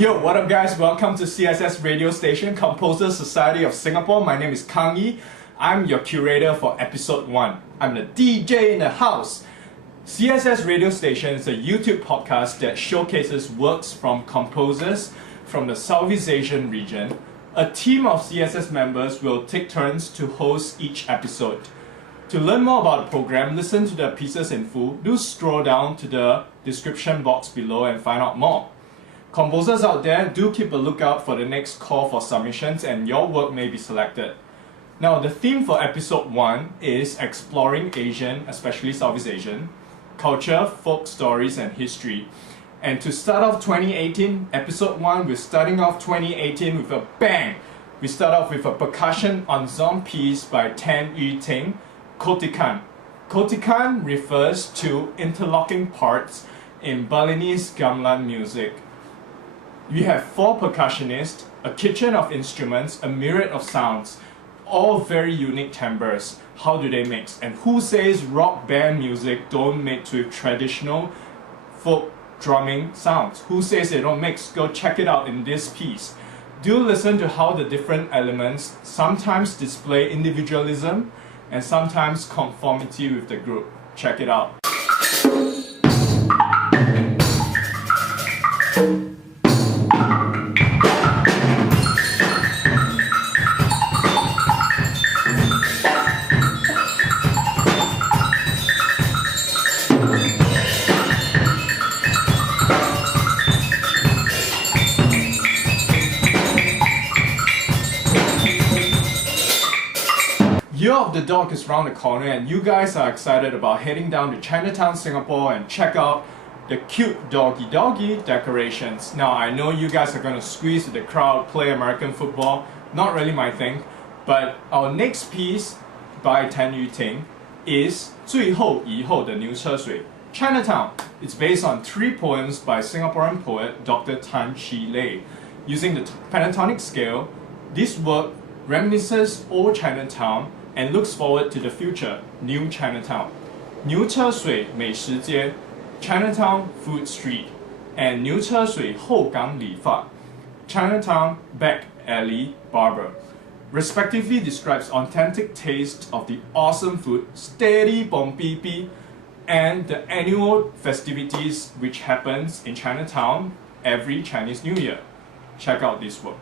Yo, what up guys? Welcome to CSS Radio Station, Composers Society of Singapore. My name is Kangyi. I'm your curator for episode 1. I'm the DJ in the house. CSS Radio Station is a YouTube podcast that showcases works from composers from the Southeast Asian region. A team of CSS members will take turns to host each episode. To learn more about the program, listen to the pieces in full. Do scroll down to the description box below and find out more. Composers out there, do keep a lookout for the next call for submissions and your work may be selected. Now, the theme for episode 1 is exploring Asian, especially Southeast Asian, culture, folk stories and history. And to start off 2018, episode 1, we're starting off 2018 with a bang! We start off with a percussion ensemble piece by Yuting, Kotekan. Kotekan refers to interlocking parts in Balinese gamelan music. We have 4 percussionists, a kitchen of instruments, a myriad of sounds, all very unique timbres. How do they mix? And who says rock band music don't mix with traditional folk drumming sounds? Who says they don't mix? Go check it out in this piece. Do listen to how the different elements sometimes display individualism and sometimes conformity with the group. Check it out. Year of the Dog is around the corner and you guys are excited about heading down to Chinatown, Singapore and check out the cute doggy decorations. Now I know you guys are gonna squeeze to the crowd, play American football, not really my thing, but our next piece by Yuting is 最后以后的牛车水, Chinatown. It's based on 3 poems by Singaporean poet Dr. Tan Chi Lei. Using the pentatonic scale, this work reminisces old Chinatown and looks forward to the future, New Chinatown. 牛车水美食街, Chinatown Food Street, and 牛车水后港理发, Chinatown Back Alley Barber, respectively describes authentic taste of the awesome food, steady bom pi, and the annual festivities which happens in Chinatown every Chinese New Year. Check out this work.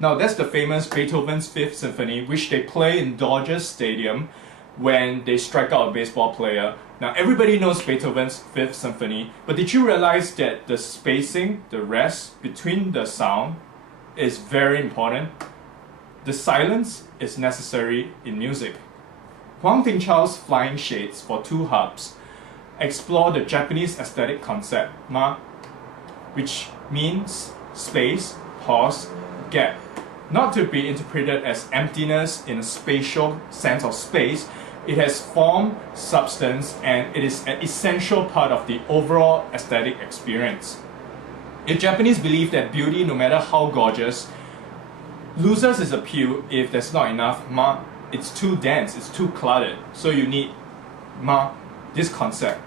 Now that's the famous Beethoven's 5th Symphony, which they play in Dodgers Stadium when they strike out a baseball player. Now everybody knows Beethoven's 5th Symphony, but did you realize that the spacing, the rest between the sound is very important? The silence is necessary in music. Huang Chao's Flying Shades for 2 harps explore the Japanese aesthetic concept, which means space, pause, gap. Not to be interpreted as emptiness in a spatial sense of space, it has form, substance, and it is an essential part of the overall aesthetic experience. If Japanese believe that beauty, no matter how gorgeous, loses its appeal if there's not enough it's too dense, it's too cluttered, so you need this concept.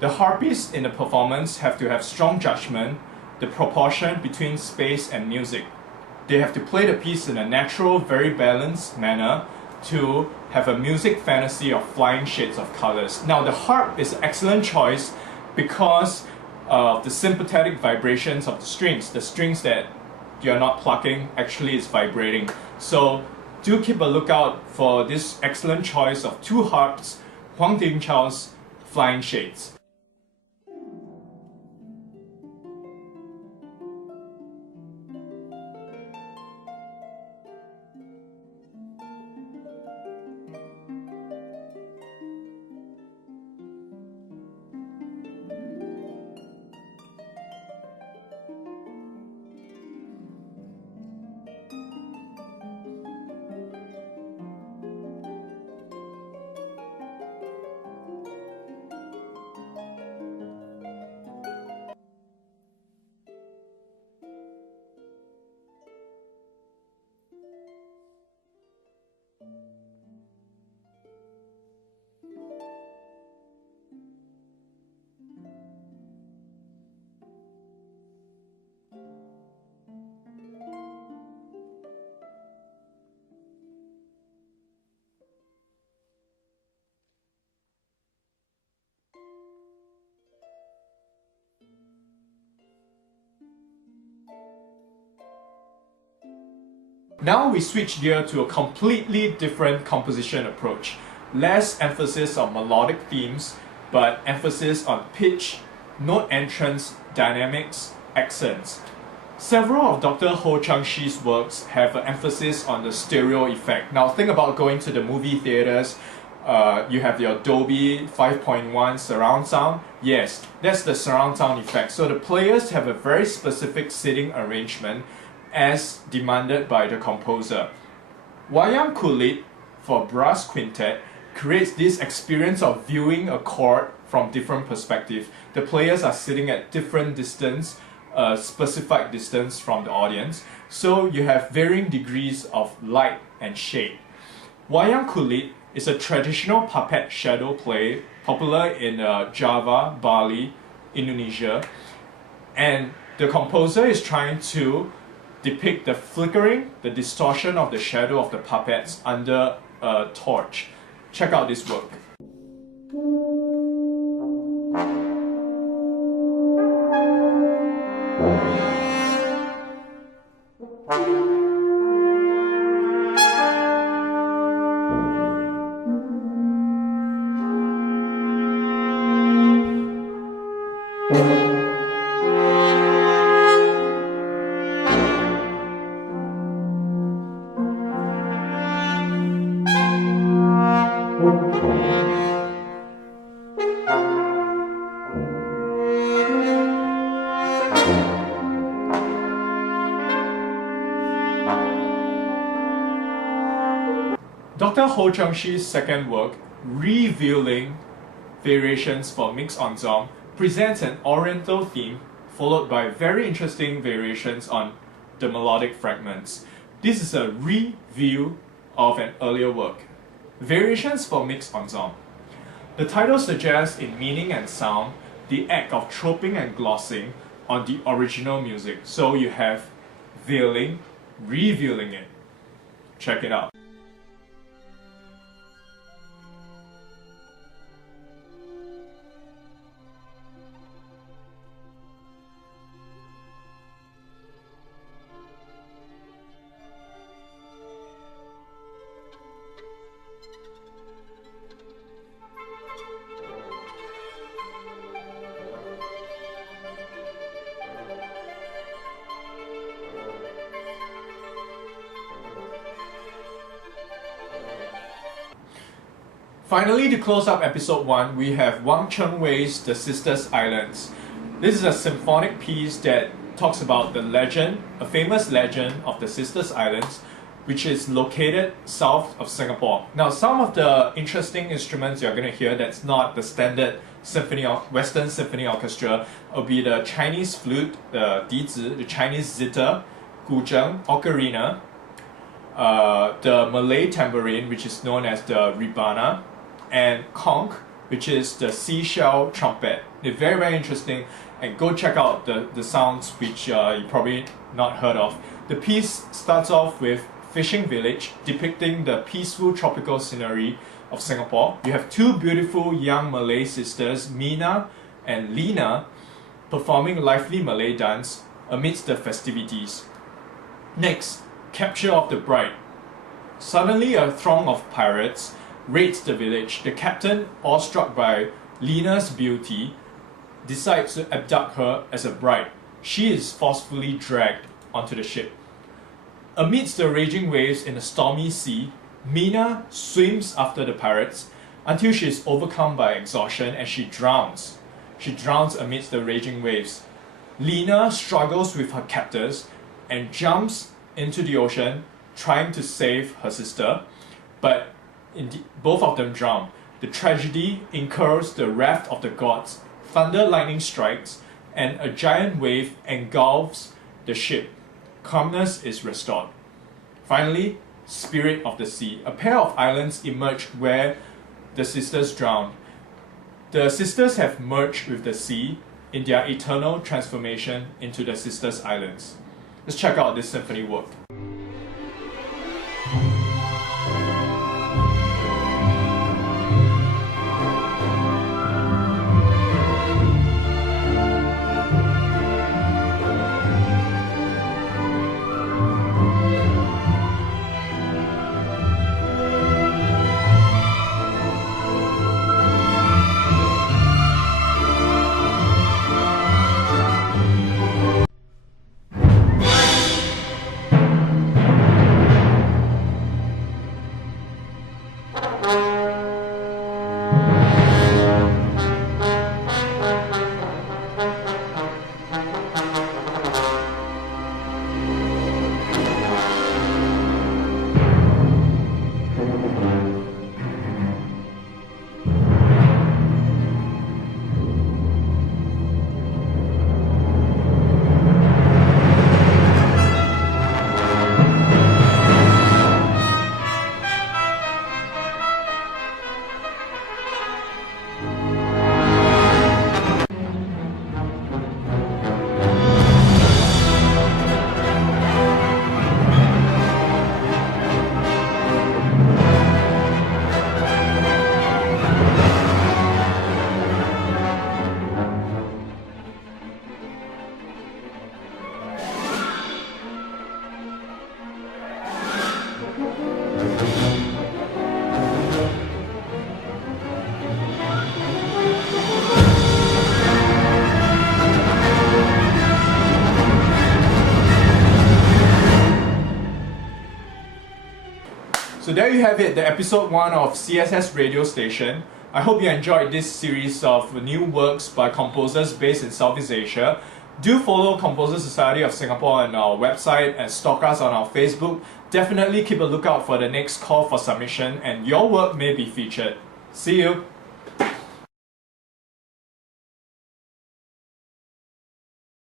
The harpists in the performance have to have strong judgment, the proportion between space and music. They have to play the piece in a natural, very balanced manner to have a music fantasy of flying shades of colors. Now the harp is an excellent choice because the sympathetic vibrations of the strings that you're not plucking actually is vibrating. So do keep a lookout for this excellent choice of two harps, Huang Chao's Flying Shades. Now we switch gear to a completely different composition approach. Less emphasis on melodic themes, but emphasis on pitch, note entrance, dynamics, accents. Several of Dr. Hoh Chung Shih's works have an emphasis on the stereo effect. Now think about going to the movie theaters. You have the Dolby 5.1 surround sound. Yes, that's the surround sound effect. So the players have a very specific sitting arrangement as demanded by the composer. Wayang Kulit for brass quintet creates this experience of viewing a chord from different perspectives. The players are sitting at different distance, specified distance from the audience, so you have varying degrees of light and shade. Wayang Kulit is a traditional puppet shadow play popular in Java, Bali, Indonesia, and the composer is trying to depict the flickering, the distortion of the shadow of the puppets under a torch. Check out this work. Dr. Hoh Chung Shih's second work, Revealing Variations for Mixed Ensemble, presents an oriental theme followed by very interesting variations on the melodic fragments. This is a review of an earlier work, Variations for Mixed Ensemble. The title suggests in meaning and sound the act of troping and glossing on the original music. So you have veiling, revealing it. Check it out. Finally, to close up episode 1, we have Wang Chenwei's The Sisters Islands. This is a symphonic piece that talks about the legend, a famous legend of the Sisters Islands, which is located south of Singapore. Now, some of the interesting instruments you're going to hear that's not the standard Western Symphony Orchestra will be the Chinese flute, the dizi, the Chinese zither, guzheng, ocarina, the Malay tambourine, which is known as the rebana, and conch, which is the seashell trumpet. They're very, very interesting, and go check out the sounds which you probably not heard of. The piece starts off with Fishing Village, depicting the peaceful tropical scenery of Singapore. You have two beautiful young Malay sisters, Mina and Lina, performing lively Malay dance amidst the festivities. Next, capture of the bride. Suddenly a throng of pirates raids the village. The captain, awestruck by Lena's beauty, decides to abduct her as a bride. She is forcefully dragged onto the ship. Amidst the raging waves in a stormy sea, Mina swims after the pirates until she is overcome by exhaustion and she drowns. She drowns amidst the raging waves. Lena struggles with her captors and jumps into the ocean trying to save her sister, but both of them drown. The tragedy incurs the wrath of the gods. Thunder lightning strikes and a giant wave engulfs the ship. Calmness is restored. Finally, Spirit of the Sea. A pair of islands emerge where the sisters drowned. The sisters have merged with the sea in their eternal transformation into the sisters' islands. Let's check out this symphony work. So there you have it, the episode 1 of CSS Radio Station. I hope you enjoyed this series of new works by composers based in Southeast Asia. Do follow Composer Society of Singapore on our website and stalk us on our Facebook. Definitely keep a lookout for the next call for submission and your work may be featured. See you!